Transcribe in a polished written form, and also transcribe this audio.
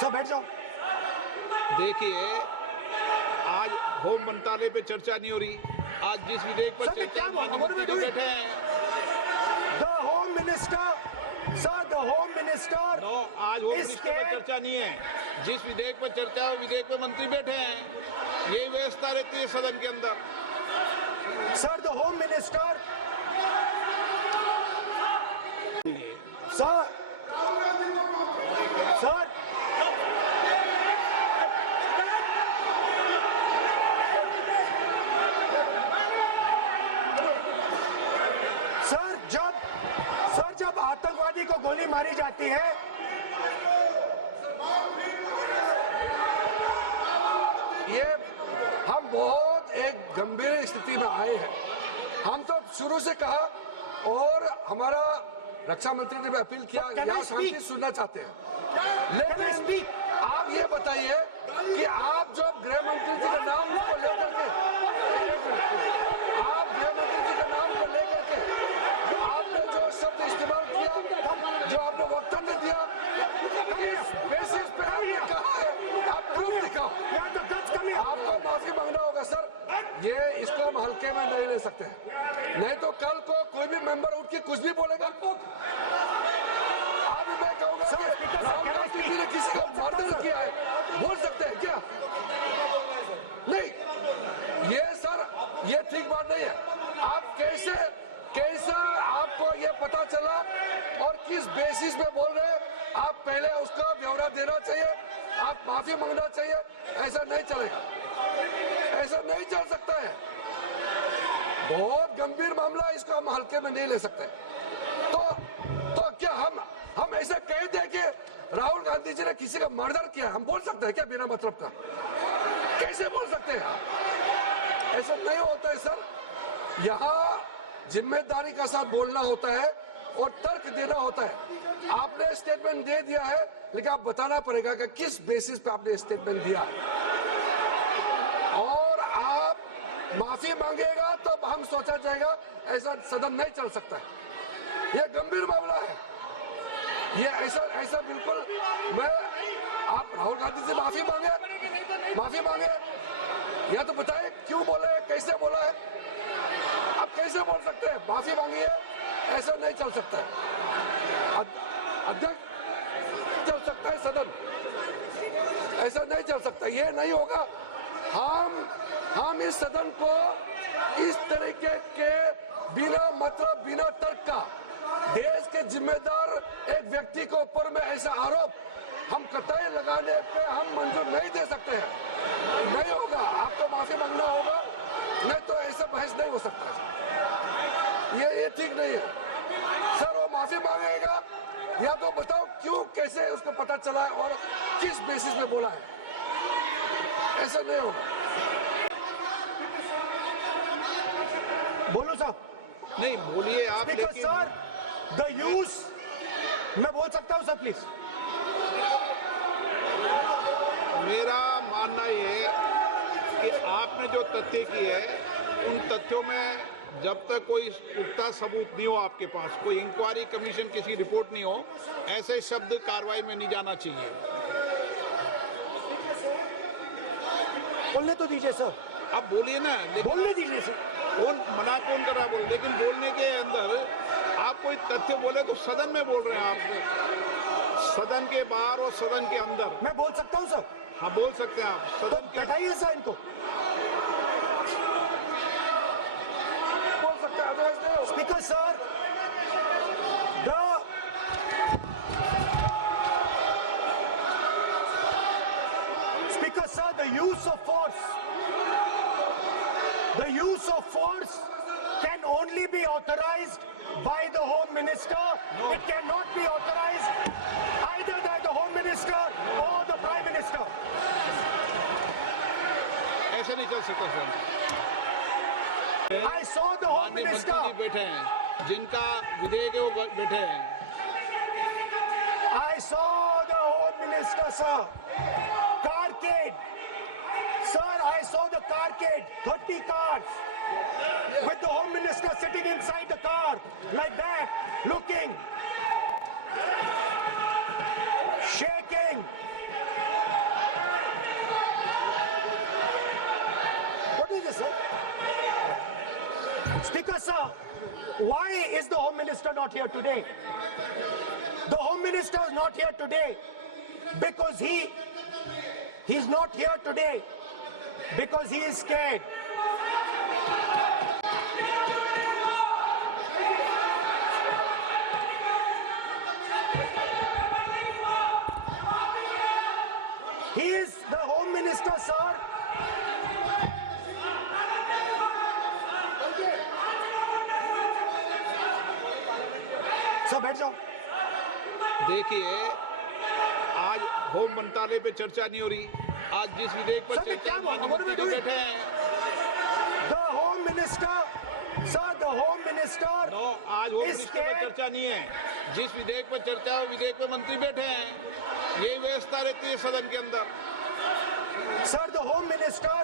सब बैठ जाओ। देखिए, आज होम मंत्रालय पे चर्चा नहीं हो रही। आज जिस विधेयक पर चर्चा मंत्री बैठे हैं, the Home Minister, sir the Home Minister. No, आज होम मिनिस्टर पर चर्चा नहीं है। जिस विधेयक पर चर्चा है, विधेयक पर मंत्री बैठे हैं। यही व्यवस्था रहती है सदन के अंदर। Sir the Home Minister, sir sir जब आतंकवादी को गोली मारी जाती है, ये हम बहुत एक गंभीर स्थिति में आए हैं। हम तो शुरू से कहा और हमारा रक्षा मंत्री ने भी अपील किया, यहाँ शांति सुनना चाहते हैं। लेकिन आप ये बताइए कि आप जो गृह मंत्री जी का नाम को लेकर के, आप गृह मंत्री जी का नाम को लेकर के आपने जो शब्द इस्तेमाल किया, जो आपने वक्तव्य दिया, इस बेसिस पे आपने कहा है, आप प्रूफ दिखाओ। आपको माफी मांगना होगा सर, ये इसको हम हल्के में नहीं ले सकते हैं। नहीं तो कल को कोई भी मेंबर उठ के कुछ भी बोलेगा। आज मैं कहूंगा कि राहुल गांधी जी ने किसी को मर्डर किया है, बोल सकते हैं क्या? नहीं, ये सर ये ठीक बात नहीं है। आप कैसा आपको ये पता चला और किस बेसिस पे बोल रहे हैं? आप पहले उसका ब्यौरा देना चाहिए, आप माफी मांगना चाहिए। ऐसा नहीं चलेगा, ऐसा नहीं चल सकता है। बहुत गंभीर मामला है, इसको हम हल्के में नहीं ले सकते। तो क्या हम ऐसे कह दें कि राहुल गांधी जी ने किसी का मर्डर किया, हम बोल सकते हैं क्या बिना मतलब का? कैसे बोल सकते हैं? ऐसा नहीं होता है सर। यहाँ जिम्मेदारी का साथ बोलना होता है और तर्क देना होता है। आपने स्टेटमेंट दे दिया है, लेकिन आप बताना पड़ेगा कि किस बेसिस पे आपने स्टेटमेंट दिया है। और आप माफी मांगेगा तो हम सोचा जाएगा, ऐसा सदन नहीं चल सकता है। यह गंभीर मामला है, ये ऐसा बिल्कुल। मैं आप राहुल गांधी से माफी मांगे या तो बताए क्यों बोला है, कैसे बोला है। आप कैसे बोल सकते हैं? माफी मांगिए, ऐसा नहीं चल सकता है। अध्यक्ष चल सकता है सदन, ऐसा नहीं चल सकता। ये नहीं होगा। हम इस सदन को इस तरीके के बिना मतलब बिना तर्क का देश के जिम्मेदार एक व्यक्ति के ऊपर में ऐसा आरोप हम कतई लगाने पे हम मंजूर नहीं दे सकते हैं। नहीं होगा, आपको माफी मांगना होगा, नहीं तो ऐसा बहस नहीं हो सकता है। ये ठीक नहीं है सर। वो माफी मांगेगा या तो बताओ क्यों, कैसे उसको पता चला है और किस बेसिस पे बोला है। ऐसा नहीं होगा। बोलो साहब। नहीं बोलिए आप, लेकिन सर द यूज, मैं बोल सकता हूं सर प्लीज? मेरा मानना ये कि आपने जो तथ्य किए उन तथ्यों में जब तक कोई पुख्ता सबूत नहीं हो आपके पास, कोई इंक्वायरी कमीशन किसी रिपोर्ट नहीं हो, ऐसे शब्द कार्रवाई में नहीं जाना चाहिए। बोलने तो दीजिए सर। आप बोलिए ना, बोलने दीजिए सर। कौन कर रहा है बोल, लेकिन बोलने के अंदर आप कोई तथ्य बोले तो सदन में बोल रहे हैं आप, सदन के बाहर और सदन के अंदर। मैं बोल सकता हूं सर? हाँ बोल सकते हैं आप सदन के। बैठाइए सर इनको। बोल सकते हैं speaker sir, Speaker sir, the use of force can only be authorized by the Home Minister. No. It cannot be authorized either by the Home Minister or the Prime Minister. ऐसे नहीं चल सकता sir. I saw the Home Minister. मंत्री जी बैठे हैं, जिनका विधेयक है वो बैठे हैं। I saw the Home Minister, sir. Carcade. Sir, I saw the carcade. 30 cars. With the Home Minister sitting inside the car. Like that. Looking. Shaking. Why is the Home Minister not here today? The Home Minister is not here today because he's not here today because he is scared. He is the Home Minister, sir. Sir बैठ जाओ। देखिए, आज home मंत्रालय पे चर्चा नहीं हो रही। आज जिस विधेयक पर सर, मैं चर्चा क्या बोलूं? माननीय मंत्री जी बैठे हैं। The Home Minister, sir, the Home Minister no, आज होम is मिनिस्टर पर scared. चर्चा नहीं है। जिस विधेयक पर चर्चा है, विधेयक पर मंत्री बैठे हैं। यही व्यवस्था रहती है सदन के अंदर। Sir, the Home Minister